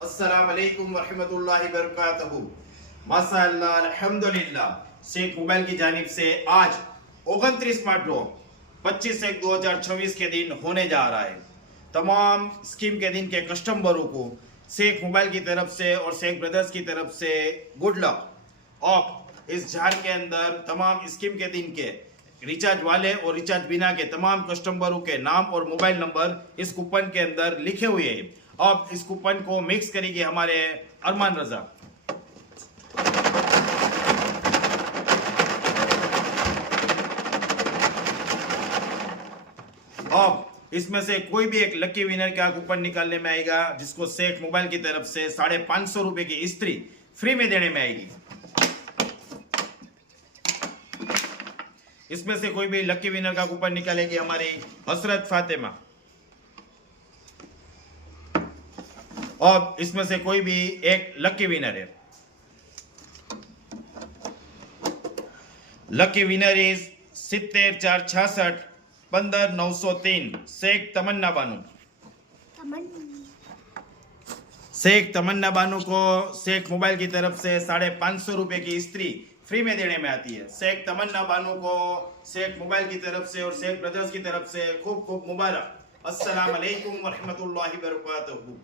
अस्सलाम वालेकुम वरहमतुल्लाहि वबरकातुहू। माशाअल्लाह अल्हम्दुलिल्लाह शेख मोबाइल की जानिब से आज 29वां ड्रॉ 25/1/2026 के दिन होने जा रहा है। तमाम स्कीम के दिन के कस्टमरों को शेख मोबाइल की तरफ से और शेख ब्रदर्स की तरफ से गुड लक। और इस झाड़ के अंदर तमाम स्कीम के दिन के रिचार्ज वाले और रिचार्ज बिना के तमाम कस्टमरों के नाम और मोबाइल नंबर इस कूपन के अंदर लिखे हुए हैं। अब इस कूपन को मिक्स करेंगे हमारे अरमान रजा। अब इसमें से कोई भी एक लकी विनर का कूपन निकालने में आएगा, जिसको शेख मोबाइल की तरफ से 550 रुपए की इस्त्री फ्री में देने में आएगी। इसमें से कोई भी लकी विनर का कूपन निकालेगी हमारी हसरत फातिमा। और इसमें से कोई भी एक लकी विनर है। लकी विनर इज 70 466 15 903 शेख तमन्ना बानू। शेख तमन्ना बानू को शेख मोबाइल की तरफ से 550 रुपए की इस्त्री फ्री में देने में आती है। शेख तमन्ना बानू को शेख मोबाइल की तरफ से और शेख ब्रदर्स की तरफ से खूब खूब मुबारक। अस्सलाम वालेकुम वरहमतुल्लाहि वबरकातुहू।